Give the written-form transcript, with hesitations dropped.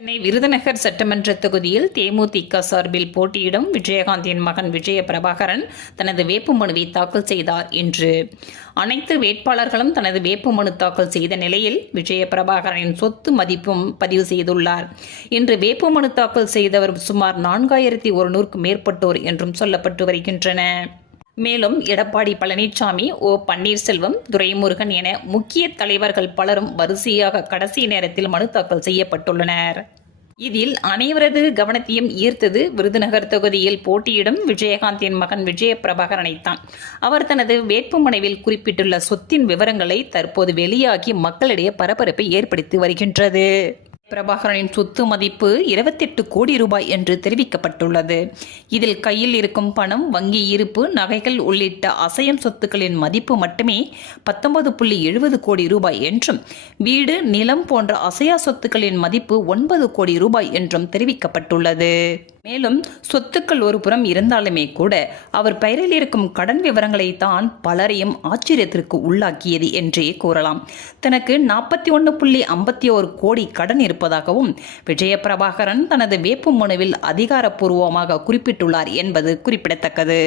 சென்னை விருதுநகர் சட்டமன்ற தொகுதியில் தேமுதிக சார்பில் போட்டியிடும் விஜயகாந்தின் மகன் விஜய பிரபாகரன் தனது வேட்புமனுவை தாக்கல் செய்தார். இன்று அனைத்து வேட்பாளர்களும் தனது வேட்புமனு தாக்கல் செய்த நிலையில் விஜய பிரபாகரனின் சொத்து மதிப்பும் பதிவு செய்துள்ளார். இன்று வேட்புமனு தாக்கல் செய்தவர் சுமார் 4100க்கும் மேற்பட்டோர் என்றும் சொல்லப்பட்டு வருகின்றன. மேலும் எடப்பாடி பழனிசாமி, ஓ பன்னீர்செல்வம், துரைமுருகன் என முக்கிய தலைவர்கள் பலரும் வரிசையாக கடைசி நேரத்தில் மனு தாக்கல் செய்யப்பட்டுள்ளனர். இதில் அனைவரது கவனத்தையும் ஈர்த்தது விருதுநகர் தொகுதியில் போட்டியிடும் விஜயகாந்தின் மகன் விஜய பிரபாகரனைத்தான். அவர் தனது வேட்புமனுவில் குறிப்பிட்டுள்ள சொத்தின் விவரங்களை தற்போது வெளியாகி மக்களிடையே பரபரப்பை ஏற்படுத்தி வருகின்றது. பிரபாகரனின் சொத்து மதிப்பு 28 கோடி ரூபாய் என்று தெரிவிக்கப்பட்டுள்ளது. இதில் கையில் இருக்கும் பணம், வங்கி இருப்பு, நகைகள் உள்ளிட்ட அசையும் சொத்துக்களின் மதிப்பு மட்டுமே 19.70 கோடி ரூபாய் என்றும், வீடு, நிலம் போன்ற அசையா சொத்துக்களின் மதிப்பு 9 கோடி ரூபாய் என்றும் தெரிவிக்கப்பட்டுள்ளது. மேலும் சொத்துக்கள் ஒரு புறம் இருந்தாலுமே கூட அவர் பெயரில் இருக்கும் கடன் விவரங்களை தான் பலரையும் ஆச்சரியத்திற்கு உள்ளாக்கியது என்றே கூறலாம். தனக்கு 41.51 கோடி கடன் இருப்பதாகவும் விஜய பிரபாகரன் தனது வேட்புமனுவில் அதிகாரப்பூர்வமாக குறிப்பிட்டுள்ளார் என்பது குறிப்பிடத்தக்கது.